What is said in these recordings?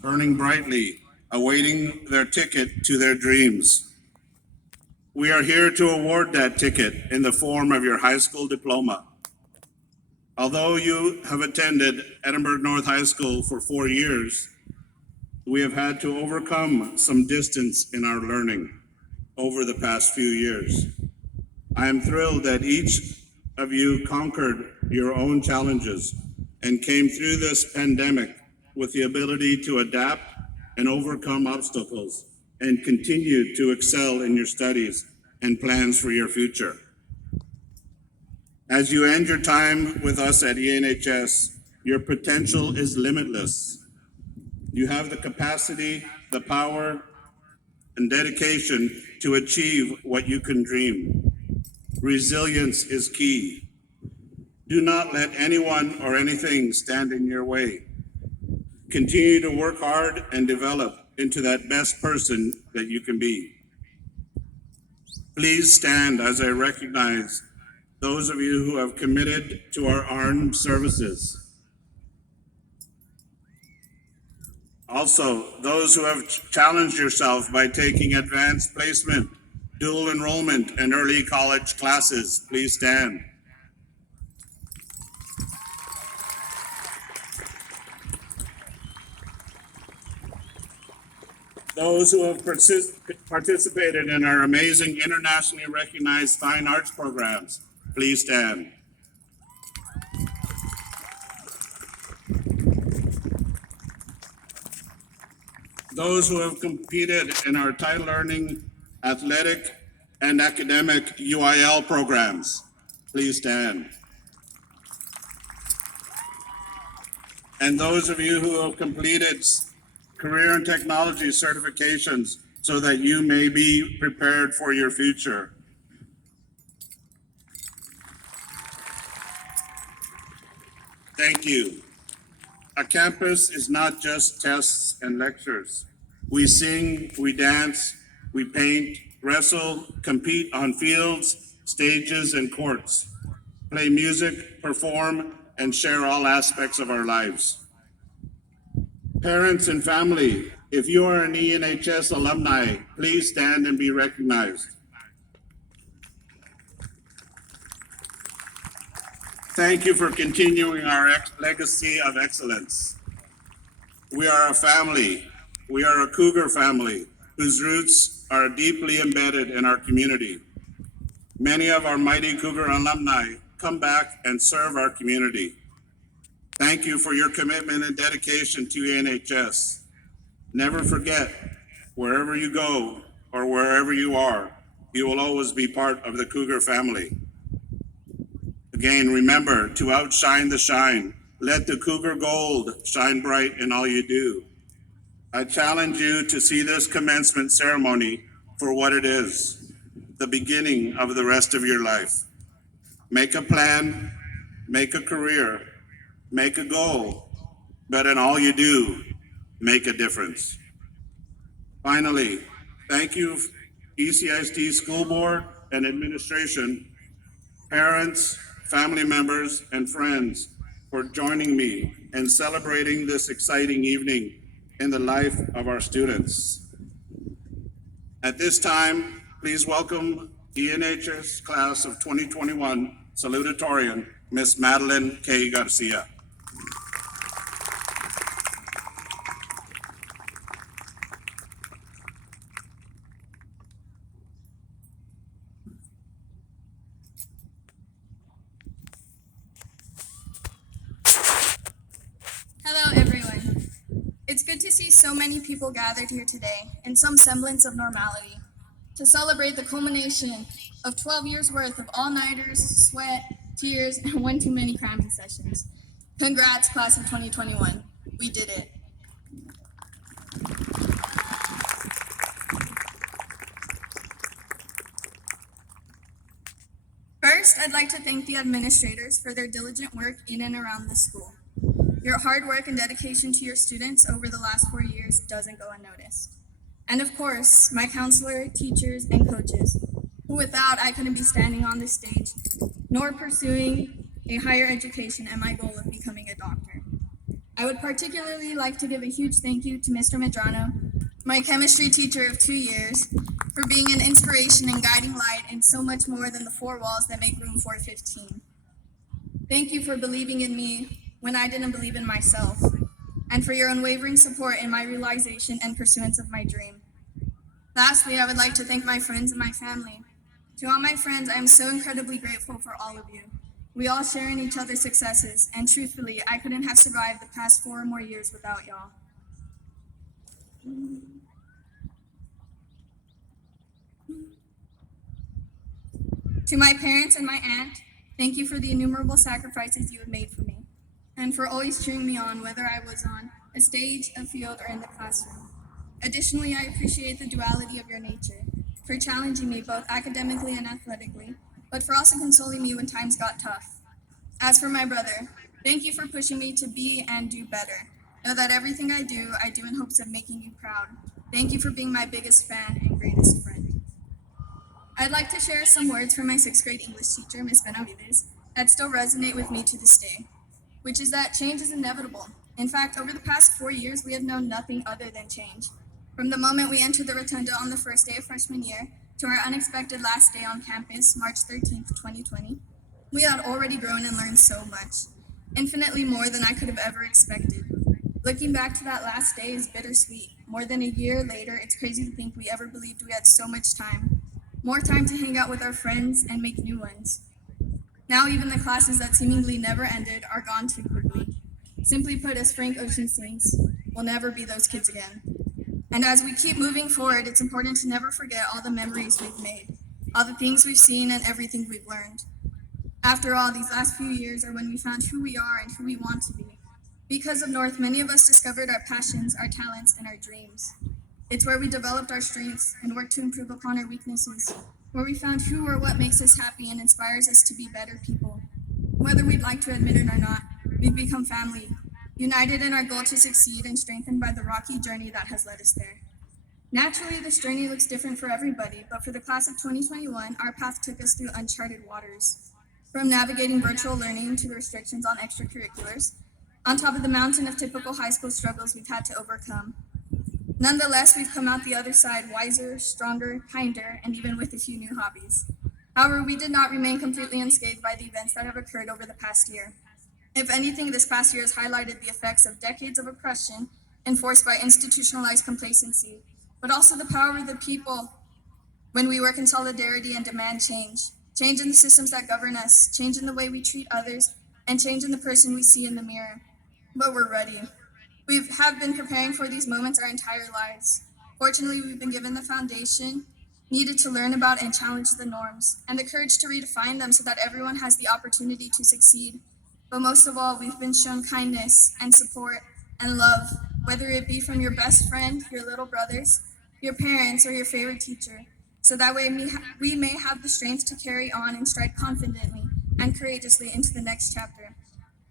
burning brightly, awaiting their ticket to their dreams. We are here to award that ticket in the form of your high school diploma. Although you have attended Edinburgh North High School for 4 years, we have had to overcome some distance in our learning over the past few years. I am thrilled that each of you conquered your own challenges and came through this pandemic with the ability to adapt and overcome obstacles and continue to excel in your studies and plans for your future. As you end your time with us at ENHS, your potential is limitless. You have the capacity, the power, and dedication to achieve what you can dream. Resilience is key. Do not let anyone or anything stand in your way. Continue to work hard and develop into that best person that you can be. Please stand as I recognize those of you who have committed to our armed services. Also, those who have challenged yourself by taking advanced placement, dual enrollment, and early college classes, please stand. Those who have participated in our amazing internationally recognized fine arts programs, please stand. Those who have competed in our title earning, athletic, and academic UIL programs, please stand. And those of you who have completed career and technology certifications so that you may be prepared for your future. Thank you. A campus is not just tests and lectures. We sing, we dance, we paint, wrestle, compete on fields, stages, and courts, play music, perform, and share all aspects of our lives. Parents and family, if you are an ENHS alumni, please stand and be recognized. Thank you for continuing our legacy of excellence. We are a family. We are a Cougar family whose roots are deeply embedded in our community. Many of our mighty Cougar alumni come back and serve our community. Thank you for your commitment and dedication to ENHS. Never forget, wherever you go or wherever you are, you will always be part of the Cougar family. Again, remember to outshine the shine. Let the Cougar gold shine bright in all you do. I challenge you to see this commencement ceremony for what it is, the beginning of the rest of your life. Make a plan, make a career, make a goal, but in all you do, make a difference. Finally, thank you, ECISD School Board and Administration, parents, family members, and friends for joining me and celebrating this exciting evening in the life of our students. At this time, please welcome ENHS class of 2021 salutatorian, Ms. Madeline K. Garcia. Hello, everyone. It's good to see so many people gathered here today in some semblance of normality to celebrate the culmination of 12 years worth of all-nighters, sweat, tears, and one too many cramming sessions. Congrats, class of 2021. We did it. First, I'd like to thank the administrators for their diligent work in and around the school. Your hard work and dedication to your students over the last 4 years doesn't go unnoticed. And of course, my counselor, teachers, and coaches, who without I couldn't be standing on this stage, nor pursuing a higher education and my goal of becoming a doctor. I would particularly like to give a huge thank you to Mr. Medrano, my chemistry teacher of 2 years, for being an inspiration and guiding light and so much more than the four walls that make room 415. Thank you for believing in me when I didn't believe in myself, and for your unwavering support in my realization and pursuance of my dream. Lastly, I would like to thank my friends and my family. To all my friends, I am so incredibly grateful for all of you. We all share in each other's successes, and truthfully, I couldn't have survived the past 4 or more years without y'all. To my parents and my aunt, thank you for the innumerable sacrifices you have made for me, and for always cheering me on whether I was on a stage, a field, or in the classroom. Additionally, I appreciate the duality of your nature, for challenging me both academically and athletically, but for also consoling me when times got tough. As for my brother, thank you for pushing me to be and do better. Know that everything I do in hopes of making you proud. Thank you for being my biggest fan and greatest friend. I'd like to share some words from my 6th grade English teacher, Ms. Benavides, that still resonate with me to this day, which is that change is inevitable. In fact, over the past 4 years, we have known nothing other than change. From the moment we entered the rotunda on the first day of freshman year to our unexpected last day on campus, March 13th, 2020, we had already grown and learned so much, infinitely more than I could have ever expected. Looking back to that last day is bittersweet. More than a year later, it's crazy to think we ever believed we had so much time. More time to hang out with our friends and make new ones. Now even the classes that seemingly never ended are gone too quickly. Simply put, as Frank Ocean sings, we'll never be those kids again. And as we keep moving forward, it's important to never forget all the memories we've made, all the things we've seen and everything we've learned. After all, these last few years are when we found who we are and who we want to be. Because of North, many of us discovered our passions, our talents, and our dreams. It's where we developed our strengths and worked to improve upon our weaknesses, where we found who or what makes us happy and inspires us to be better people. Whether we'd like to admit it or not, we've become family, united in our goal to succeed and strengthened by the rocky journey that has led us there. Naturally, this journey looks different for everybody, but for the class of 2021, our path took us through uncharted waters. From navigating virtual learning to the restrictions on extracurriculars, on top of the mountain of typical high school struggles we've had to overcome. Nonetheless, we've come out the other side wiser, stronger, kinder, and even with a few new hobbies. However, we did not remain completely unscathed by the events that have occurred over the past year. If anything, this past year has highlighted the effects of decades of oppression enforced by institutionalized complacency, but also the power of the people when we work in solidarity and demand change. Change in the systems that govern us, change in the way we treat others, and change in the person we see in the mirror. But we're ready. We have been preparing for these moments our entire lives. Fortunately, we've been given the foundation needed to learn about and challenge the norms, and the courage to redefine them so that everyone has the opportunity to succeed. But most of all, we've been shown kindness and support and love, whether it be from your best friend, your little brothers, your parents, or your favorite teacher. So that way we may have the strength to carry on and stride confidently and courageously into the next chapter.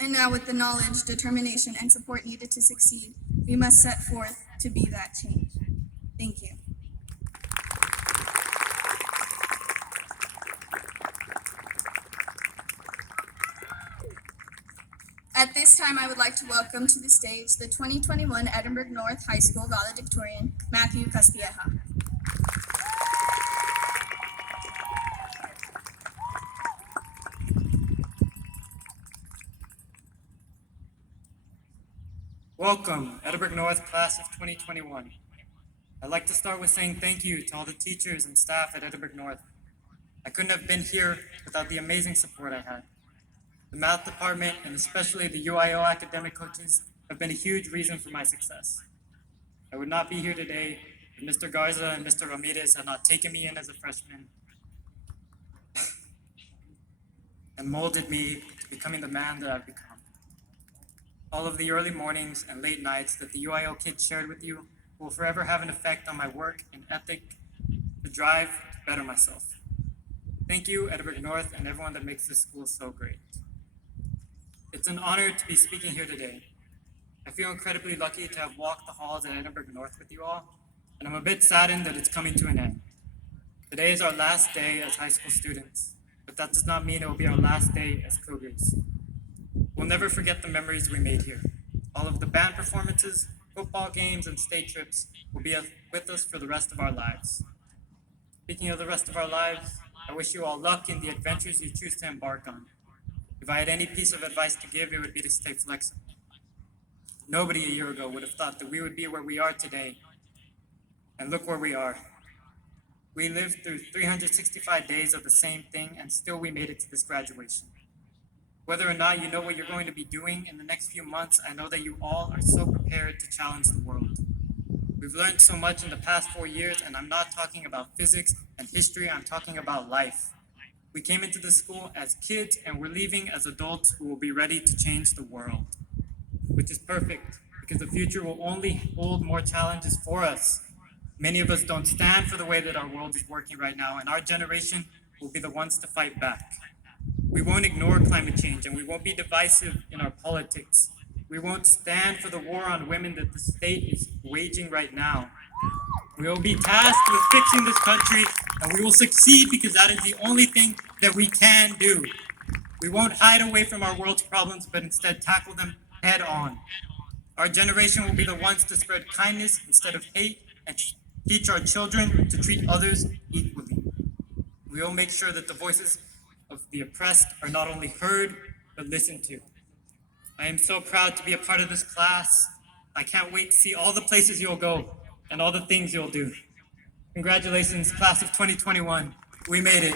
And now with the knowledge, determination, and support needed to succeed, we must set forth to be that change. Thank you. At this time, I would like to welcome to the stage the 2021 Edinburgh North High School valedictorian, Matthew Castilleja. Welcome, Edinburgh North Class of 2021. I'd like to start with saying thank you to all the teachers and staff at Edinburgh North. I couldn't have been here without the amazing support I had. The math department, and especially the UIO academic coaches, have been a huge reason for my success. I would not be here today if Mr. Garza and Mr. Ramirez had not taken me in as a freshman and molded me to becoming the man that I've become. All of the early mornings and late nights that the UIO kids shared with you will forever have an effect on my work and ethic to drive to better myself. Thank you, Edinburgh North, and everyone that makes this school so great. It's an honor to be speaking here today. I feel incredibly lucky to have walked the halls at Edinburgh North with you all, and I'm a bit saddened that it's coming to an end. Today is our last day as high school students, but that does not mean it will be our last day as Cougars. We'll never forget the memories we made here. All of the band performances, football games, and state trips will be with us for the rest of our lives. Speaking of the rest of our lives, I wish you all luck in the adventures you choose to embark on. If I had any piece of advice to give, it would be to stay flexible. Nobody a year ago would have thought that we would be where we are today. And look where we are. We lived through 365 days of the same thing, and still we made it to this graduation. Whether or not you know what you're going to be doing in the next few months, I know that you all are so prepared to challenge the world. We've learned so much in the past 4 years, and I'm not talking about physics and history, I'm talking about life. We came into this school as kids, and we're leaving as adults who will be ready to change the world. Which is perfect, because the future will only hold more challenges for us. Many of us don't stand for the way that our world is working right now, and our generation will be the ones to fight back. We won't ignore climate change, and we won't be divisive in our politics. We won't stand for the war on women that the state is waging right now. We will be tasked with fixing this country, and we will succeed because that is the only thing that we can do. We won't hide away from our world's problems, but instead tackle them head on. Our generation will be the ones to spread kindness instead of hate and teach our children to treat others equally. We will make sure that the voices of the oppressed are not only heard, but listened to. I am so proud to be a part of this class. I can't wait to see all the places you'll go and all the things you'll do. Congratulations, class of 2021. We made it.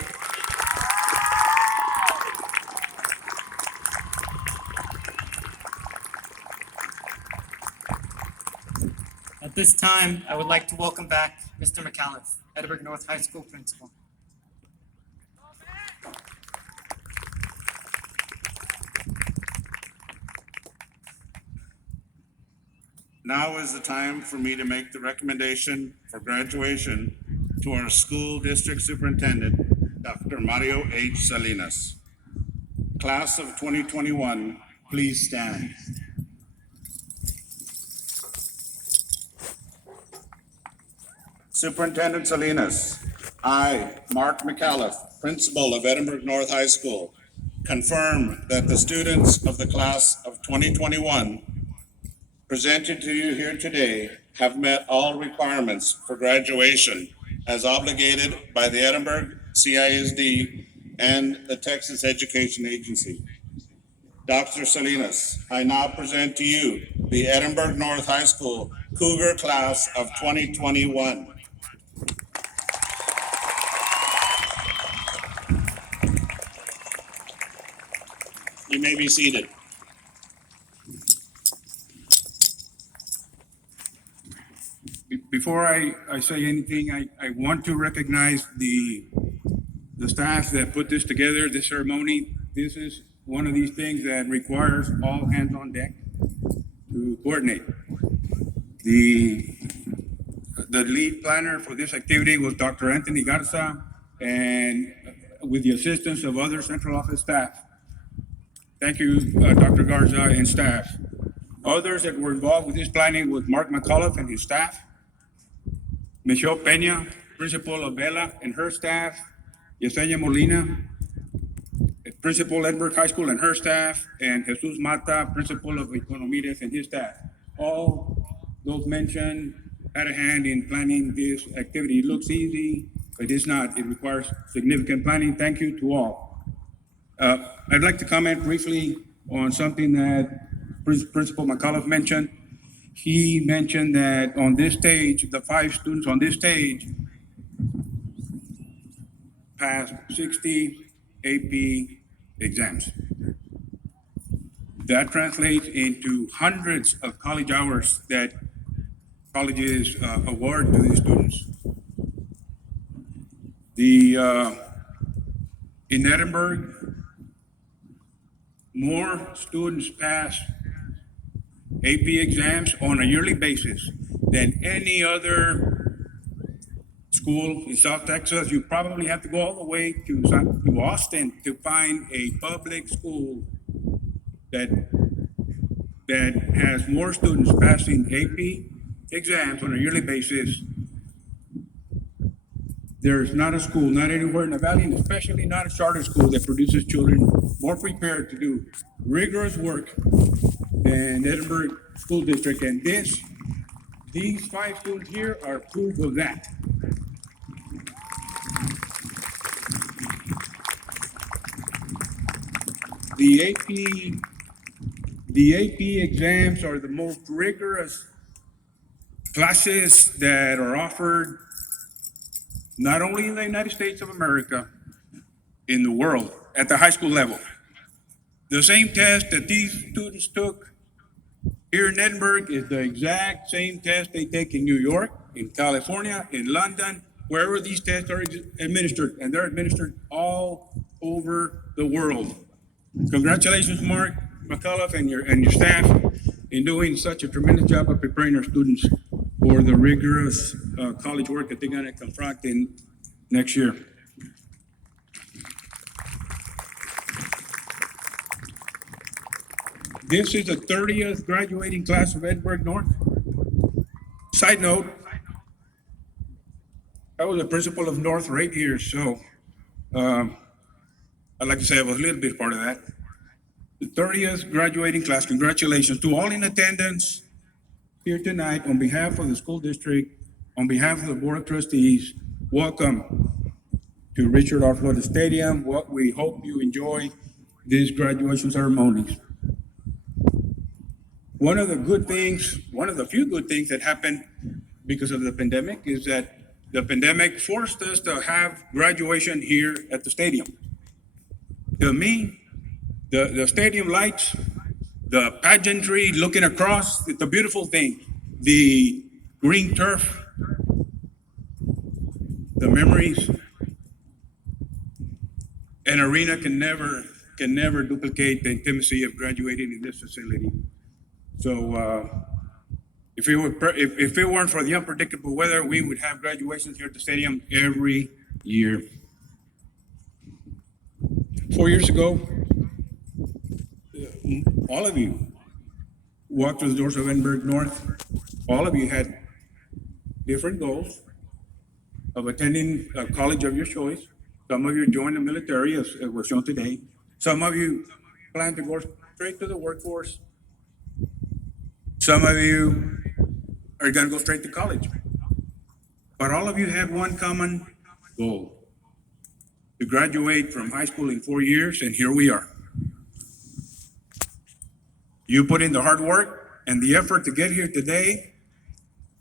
At this time, I would like to welcome back Mr. McAuliffe, Edinburgh North High School principal. Now is the time for me to make the recommendation for graduation to our school district superintendent, Dr. Mario H. Salinas. Class of 2021, please stand. Superintendent Salinas, I, Mark McAuliffe, principal of Edinburgh North High School, confirm that the students of the class of 2021 presented to you here today have met all requirements for graduation as obligated by the Edinburgh CISD and the Texas Education Agency. Dr. Salinas, I now present to you the Edinburgh North High School Cougar class of 2021. You may be seated. Before I say anything, I want to recognize the staff that put this together, this ceremony. This is one of these things that requires all hands on deck to coordinate. The lead planner for this activity was Dr. Anthony Garza, and with the assistance of other central office staff. Thank you, Dr. Garza and staff. Others that were involved with this planning was Mark McAuliffe and his staff, Michelle Pena, principal of Vela and her staff, Yesenia Molina, principal Edinburgh High School and her staff, and Jesus Mata, principal of Economides and his staff. All those mentioned had a hand in planning this activity. It looks easy, but it's not. It requires significant planning. Thank you to all. I'd like to comment briefly on something that Principal McAuliffe mentioned. He mentioned that on this stage, the 5 students on this stage passed 60 AP exams. That translates into hundreds of college hours that colleges award to these students. In Edinburgh, more students pass AP exams on a yearly basis than any other school in South Texas. You probably have to go all the way to Austin to find a public school that has more students passing AP exams on a yearly basis. There's not a school, not anywhere in the valley, and especially not a charter school that produces children more prepared to do rigorous work than Edinburgh school district, and these 5 students here are proof of that. The AP exams are the most rigorous classes that are offered not only in the United States of America, in the world, at the high school level. The same test that these students took here in Edinburgh is the exact same test they take in New York, in California, in London, wherever these tests are administered, and they're administered all over the world. Congratulations, Mark McCullough, and your staff in doing such a tremendous job of preparing our students for the rigorous college work that they're going to confront in next year. This is the 30th graduating class of Edinburgh North. Side note, I was a principal of North for 8 years, so I'd like to say I was a little bit part of that. The 30th graduating class, congratulations to all in attendance here tonight. On behalf of the school district, on behalf of the Board of Trustees, welcome to Richard R. Flores Stadium. We hope you enjoy this graduation ceremony. One of the few good things that happened because of the pandemic is that the pandemic forced us to have graduation here at the stadium. To me, the stadium lights, the pageantry looking across, it's a beautiful thing. The green turf, the memories. An arena can never duplicate the intimacy of graduating in this facility. So if it weren't for the unpredictable weather, we would have graduations here at the stadium every year. 4 years ago, all of you walked through the doors of Edinburgh North. All of you had different goals of attending a college of your choice. Some of you joined the military, as was shown today. Some of you plan to go straight to the workforce. Some of you are going to go straight to college. But all of you had one common goal: to graduate from high school in 4 years, and here we are. You put in the hard work and the effort to get here today.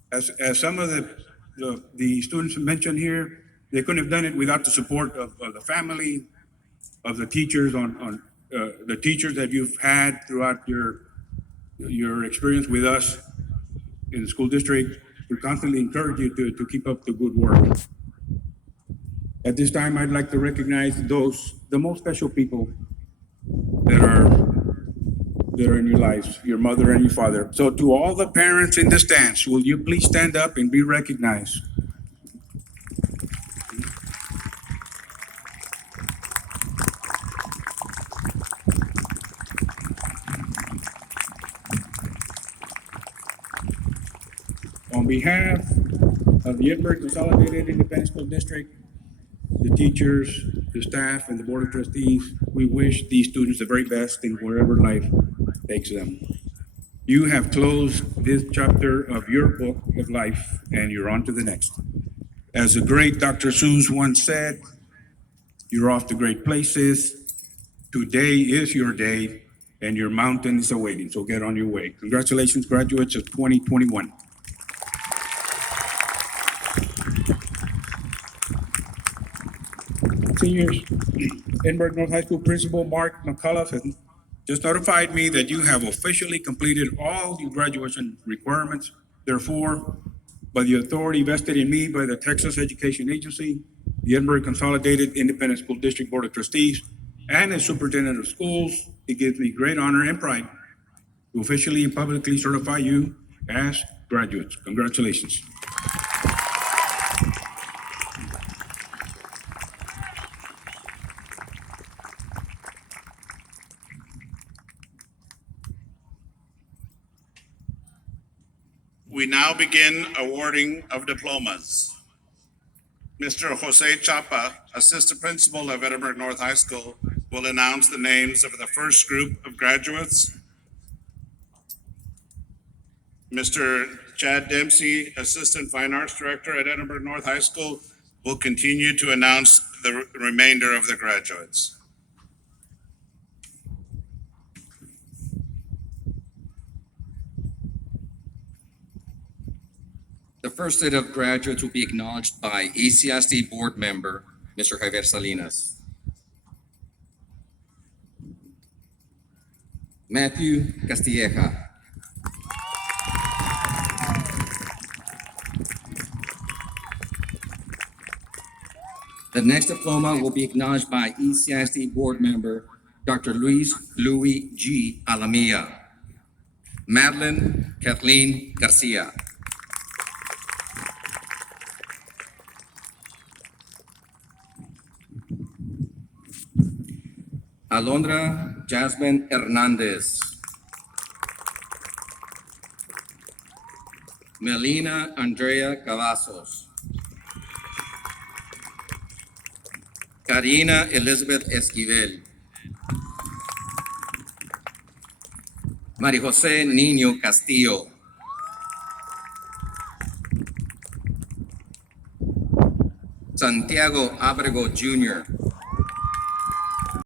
As some of the students mentioned here, they couldn't have done it without the support of the family, of the teachers, the teachers that you've had throughout your experience with us in the school district. We constantly encourage you to keep up the good work. At this time, I'd like to recognize the most special people that are in your lives, your mother and your father. So to all the parents in the stands, will you please stand up and be recognized? On behalf of the Edinburgh Consolidated Independent School District, the teachers, the staff, and the Board of Trustees, we wish these students the very best in wherever life takes them. You have closed this chapter of your book of life, and you're on to the next. As the great Dr. Seuss once said, you're off to great places. Today is your day, and your mountain is awaiting, so get on your way. Congratulations, graduates of 2021. Seniors, Edinburgh North High School Principal Mark McCullough has just notified me that you have officially completed all your graduation requirements. Therefore, by the authority vested in me by the Texas Education Agency, the Edinburgh Consolidated Independent School District Board of Trustees, and as Superintendent of Schools, it gives me great honor and pride to officially and publicly certify you as graduates. Congratulations. We now begin awarding of diplomas. Mr. Jose Chapa, Assistant Principal of Edinburgh North High School, will announce the names of the first group of graduates. Mr. Chad Dempsey, Assistant Fine Arts Director at Edinburgh North High School, will continue to announce the remainder of the graduates. The first set of graduates will be acknowledged by ECSD Board Member, Mr. Javier Salinas. Matthew Castilleja. The next diploma will be acknowledged by ECSD Board Member, Dr. Louis G. Alamia. Madeline Kathleen Garcia. Alondra Jasmine Hernandez. Melina Andrea Cavazos. Karina Elizabeth Esquivel. María José Niño Castillo. Santiago Abrego Jr.